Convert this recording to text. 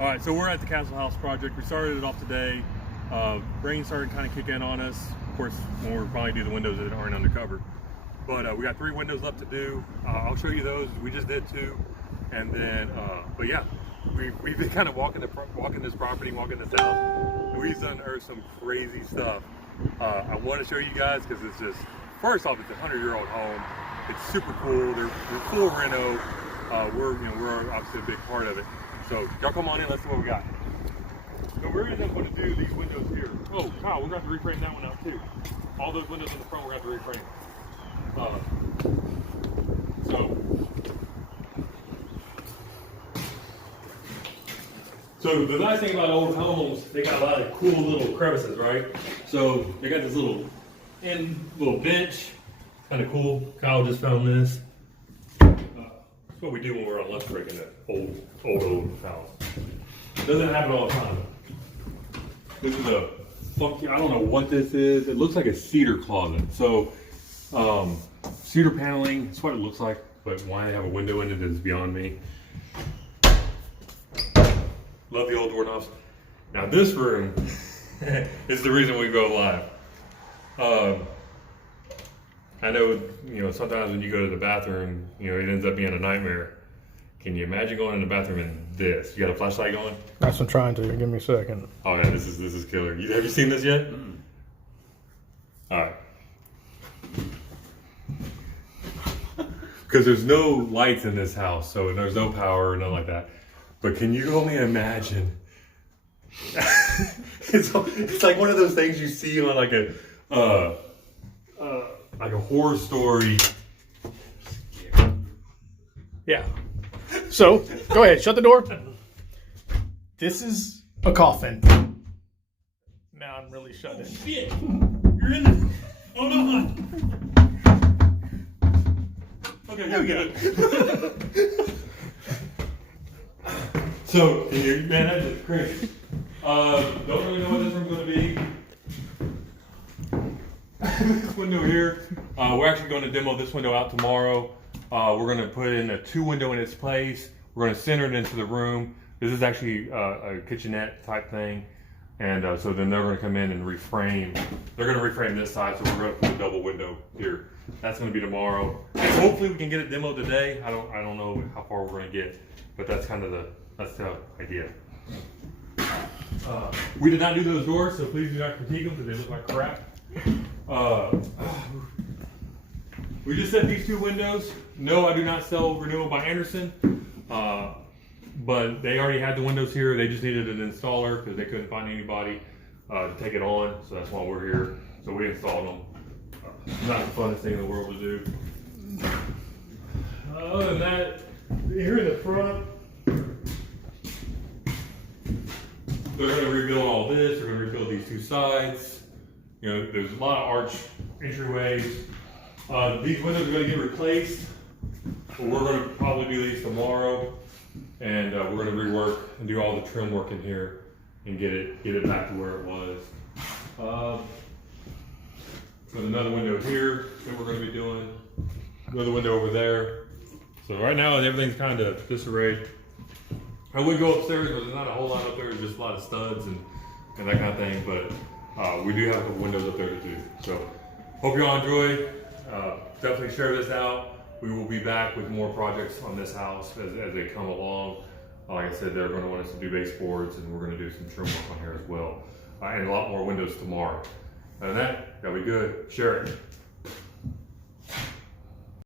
All right, so we're at the Castle House project. We started it off today. Rain started kind of kicking in on us. Of course, when we're probably do the windows that aren't undercover. But we got 3 windows left to do. I'll show you those. We just did 2. And then, but yeah, we've been kind of walking this property, walking this house, and we've unearthed some crazy stuff. I want to show you guys because it's just, first off, it's a 100-year-old home. It's super cool. They're full reno. We're obviously a big part of it. So y'all come on in, let's see what we got. So we're gonna going to do these windows here. Oh, Kyle, we're going to have to reframe that one out too. All those windows in the front, we're going to have to reframe. So the nice thing about old homes, they got a lot of cool little crevices, right? So they got this little bench, kind of cool. Kyle just found this. That's what we do when we're on lunch break in that old house. Doesn't happen all the time. This is a funky, I don't know what this is. It looks like a cedar closet. So cedar paneling, that's what it looks like, but why they have a window in it is beyond me. Love the old doorknobs. Now this room is the reason we go live. I know, sometimes when you go to the bathroom, it ends up being a nightmare. Can you imagine going in the bathroom in this? You got a flashlight going? That's what I'm trying to. Give me a second. Oh yeah, this is killer. Have you seen this yet? All right. Because there's no lights in this house, so there's no power or nothing like that. But can you only imagine? It's like one of those things you see on like a horror story. Yeah. So, go ahead, shut the door. This is a coffin. Now I'm really shut in. Shit! You're in the. Hold on! Okay, here we go. So, man, that is crazy. Don't really know what this room's going to be. This window here, we're actually going to demo this window out tomorrow. We're going to put in a 2 window in its place. We're going to center it into the room. This is actually a kitchenette type thing. And so then they're going to come in and reframe. They're going to reframe this side, so we're going to put a double window here. That's going to be tomorrow. And hopefully we can get it demoed today. I don't know how far we're going to get, but that's kind of the idea. We did not do those doors, so please do not critique them because they look like crap. We just set these 2 windows. No, I do not sell Renewal by Andersen, but they already had the windows here. They just needed an installer because they couldn't find anybody to take it on, so that's why we're here. So we installed them. Not the funnest thing in the world to do. Other than that, here in the front, they're going to rebuild all this. They're going to rebuild these 2 sides. There's a lot of arch entryways. These windows are going to get replaced. We're going to probably do these tomorrow, and we're going to rework and do all the trim work in here and get it back to where it was. There's another window here that we're going to be doing. Another window over there. So right now everything's kind of disarrayed. I would go upstairs, but there's not a whole lot up there. There's just a lot of studs and that kind of thing. But we do have a couple windows up there to do. So hope you all enjoy. Definitely share this out. We will be back with more projects on this house as they come along. Like I said, they're going to want us to do baseboards, and we're going to do some trim work on here as well. And a lot more windows tomorrow. Other than that, that'll be good. Share it.